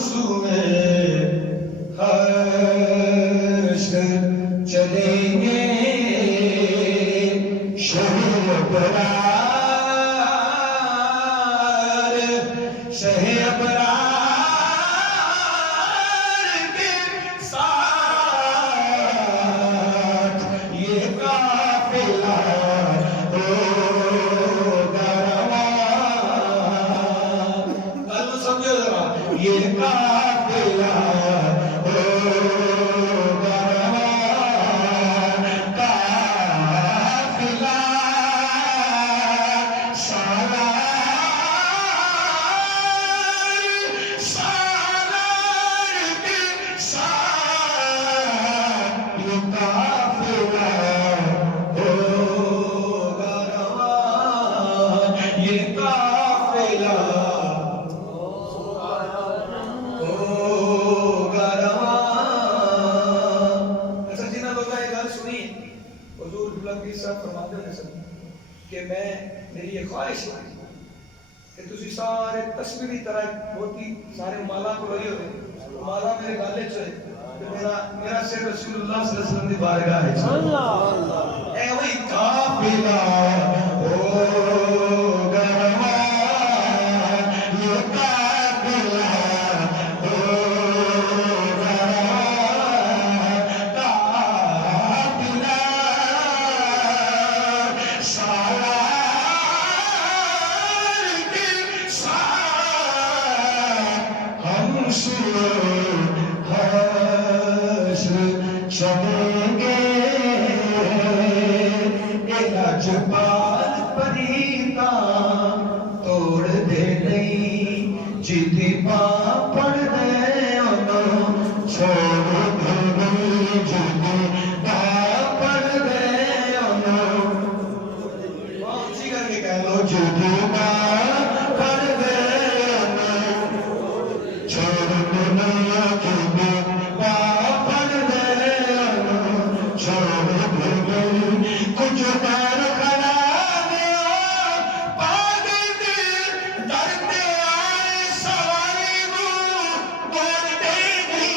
सुए हश्र चलेंगे शहर अबरार, शहर अबरार के साथ ये काफिला होगा रवां। कल समझो जरा, ये काफिला होगा रवां, काफिला सालार के साथ ये काफिला होगा रवां, ये काफिला होगा रवां। अच्छा जिन्होंने लोगों ने गल सुनी, हुजूर पीर साहब फरमाते हैं कि मैं मेरी ये ख्वाहिश है कि तुसी सारे तस्वीर की तरह मोती सारे माला को लगे हुए माला मेरे गाले च है कि मेरा सिर रसूलुल्लाह सल्लल्लाहु अलैहि वसल्लम की बारगाह है। अल्लाह अल्लाह ए वही काफिला होगा रवां, ये काफिला होगा रवां, काफिला सालार के साथ हम सुए हश्र चलेंगे। लाजपाल परीता तोड़ दे नहीं जिदी पढ़ दे छोड़ दे नहीं जिदी पढ़ दे जी करके कह लो जिदी पढ़ दे छोड़ दे नहीं जिदी पढ़ दे छोड़ दे नहीं कुछ पैर खड़ा दिया पागे दिल डरते आए सवारी बोल देगी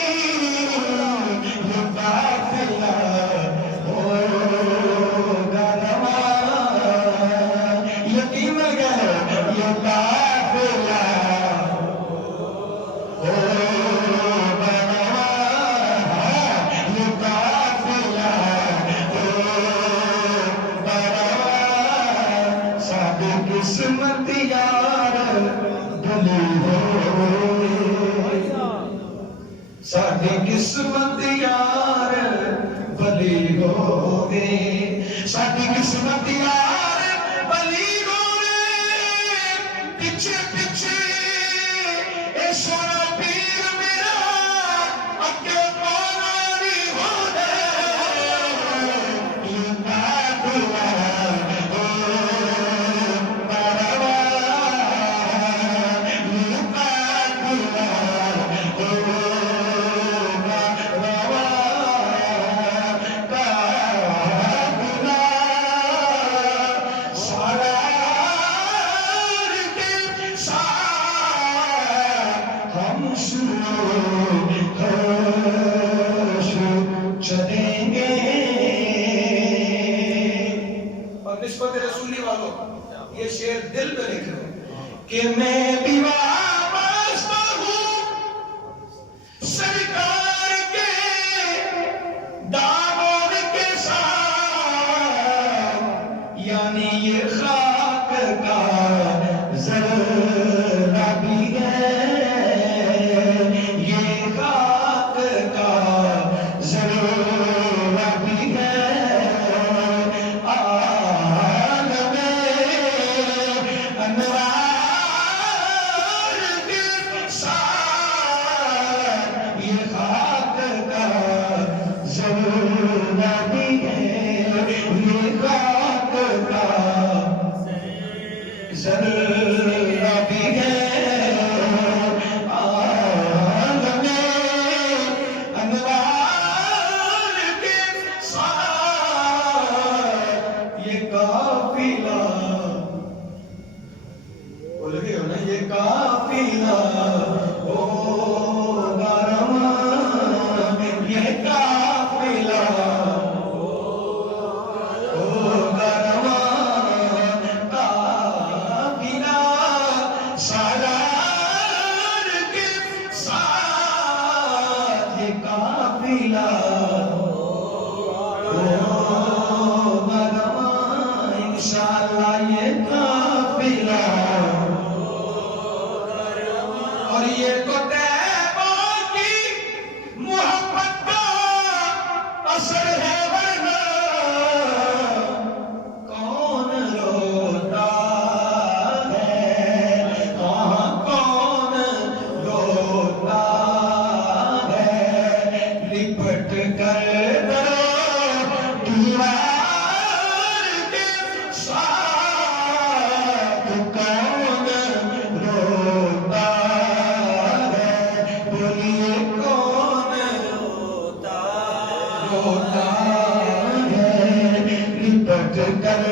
ये काफिला होगा रवां। यकीन मिल गया ये काफिला होगा रवां, ये काफिला होगा रवां। साडी किस्मत यार भली होए, साडी किस्मत यार भली होवे, साडी किस्मत यार भली होवे। पीछे पीछे ए सोना पीर मेरा अगे पौड़ी हो ये काफिला होगा रवां, ये काफिला होगा रवां, काफिला सालार के साथ हम सुए हश्र चलेंगे। और निस्बत रसूली वालों ये शेर दिल पे लिख लो कि मैं भी वाबस्ता हूँ सरकार के दामन के साथ, यानी ये खाक का जर्रा भी है, ये खाक का जर्रा भी है। आलमे अनवार के साथ ये खाक का जर्रा भी है, ये खाक का जर्रा भी है। आलमे अनवार के साथ ये काफिला बोल गए हो ना, ये काफिला होगा रवां ये काफिला, होगा रवां काफिला, सालार के साथ ये काफिला होगा रवां इंशाअल्लाह ये काफिला। और ये तो तैबा की मोहब्बत का असर है, वरना कौन रोता है, हाँ कौन रोता है, लिपट कर दरो दीवार के साथ कौन रोता है, बोलिए कौन रोता है, लिपट कर